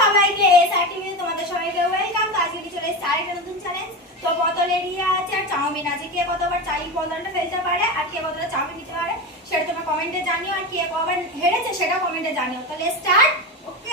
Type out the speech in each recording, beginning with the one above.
সবাইকে এস তোমাদের সবাইকে ওয়েলকাম তো আজকে চলে এসেছে আরেকটা নতুন চ্যালেঞ্জ তো বোতল এরিয়া আছে আর চাউমিন আছে। কে কতবার চাই বোতলটা ফেলতে পারে আর কে কতটা চাউমিন নিতে পারে সেটা তোমরা কমেন্টে জানিও। আর কে কবার হেরেছে সেটা কমেন্টে জানিও। তাহলে স্টার্ট ওকে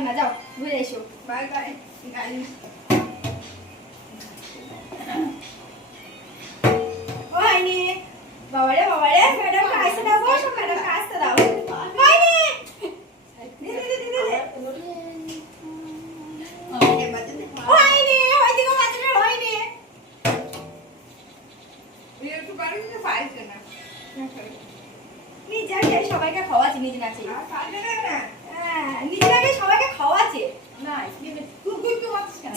পারো না যাও ঘুরে এসো। বাই বাই বাবারে বাবারে ম্যাডাম আইসে দেবো ম্যাডাম ない。で、福井と私から。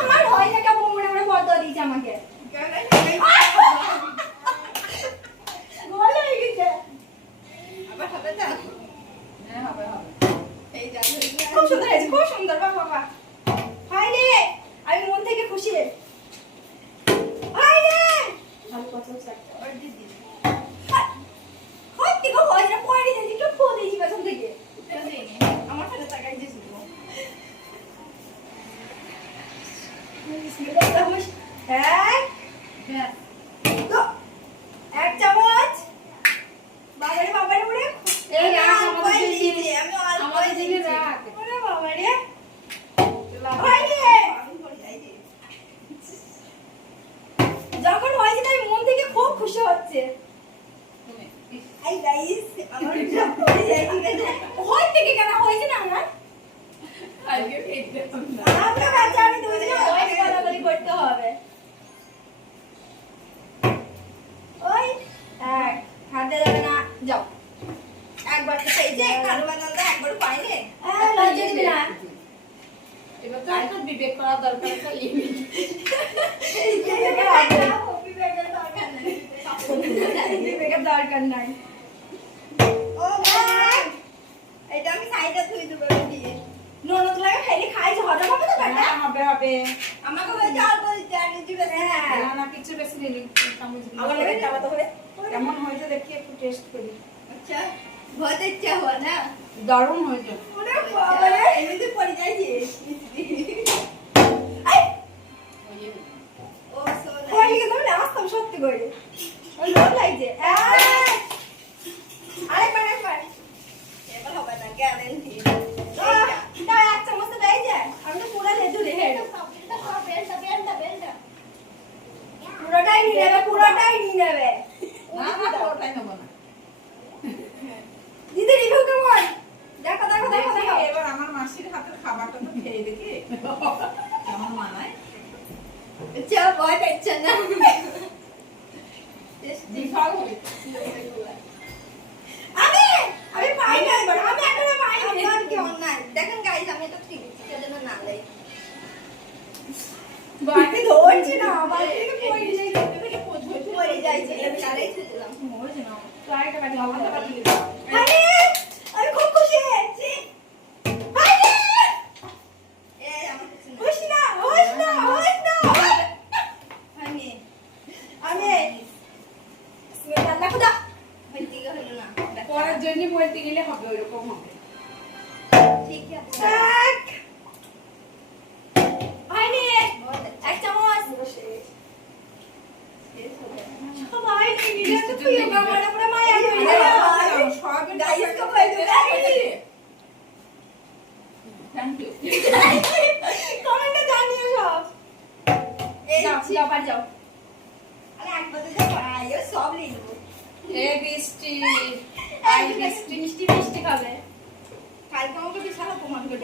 আমার হয় না কেমন মনে মনে পর্দা দিয়েছে আমাকে। খুব সুন্দর হয়েছে, খুব সুন্দর বাবা বাবা। হয় আমি মন থেকে খুশি রে। হয় রে। হয়। কি গো হয় না পরে দিদি কেউ ফোন দিয়েছি পেছন থেকে। Bismillahirrahmanirrahim. É? É. বিবেক করা দরকার একটা লিমিট বিবেকের দরকার নাই এটা আমি সাইডে ধুই দেবো দিয়ে ননদ লাগে ফেলে খাই হজম হবে তো কাটা হবে হবে আমাকে বলতে অল্প দিতে আমি দিবে হ্যাঁ না কিছু বেশি নেই আমার লাগে টাকা তো হবে কেমন হয়েছে দেখি একটু টেস্ট করি আচ্ছা বহুত ইচ্ছা হওয়া না দারুণ হয়েছে ওরে বাবা এমনিতে পড়ে যাইছিস ওই দিকে আসতাম সত্যি করে ওই লোক লাগছে এই! আরেকবার আরেকবার এবার হবে না গ্যারান্টি না এক চামচ তো দেয় যায় আমি তো পুরো লেজু রে হেড পুরোটাই নিয়ে নেবে পুরোটাই নিয়ে নেবে না না পুরোটাই নেব না দিদি রিভিউ কেমন দেখো দেখো দেখো দেখি, দেখো এবার আমার মাসির হাতের খাবারটা তো খেয়ে দেখি কেমন মানায় চল ভয় পেয়েছেন না জিভাও হয়েছে। আমি আমি পাই না আমি এখনও পাই না আমার কি অন্যায় দেখেন গাইস আমি তো ঠিক সেজন্য না লাই বাকি ধরছি না আমার থেকে পড়ে যাই পড়ে যাইছে আমি আরে দিলাম আরে আমি খুব খুশি হয়েছি আরে এই আমার কিছু না খুশি না হোস না হোস না আমি আমি বিসমিল্লাহ খুদা হইতে গেল না পরের জন্য বলতে গেলে হবে ওইরকম হবে ঠিক আছে এক হয়নি এক চামচ। সবাই তো তুই আমার পুরো মায়া করে দিল সবই গাইস কো বল দে থ্যাংক ইউ কমেন্টে জানিও সব এই যাও, যাও পার যাও আরে একবার তো দেখো আইও সব নেব এ বৃষ্টি। আই বৃষ্টি মিষ্টি মিষ্টি খাবে। কালকে আমাকে বিশাল অপমান করে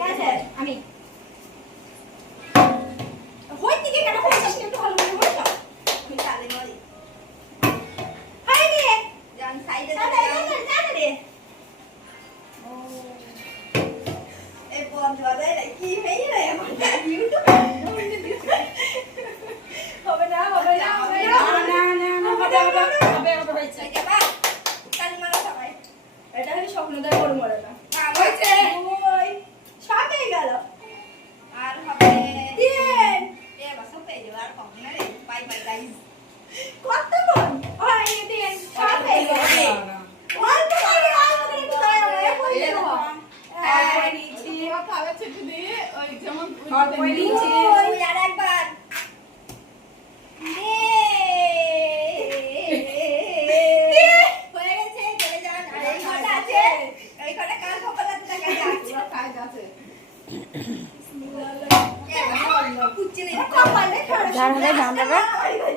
আমি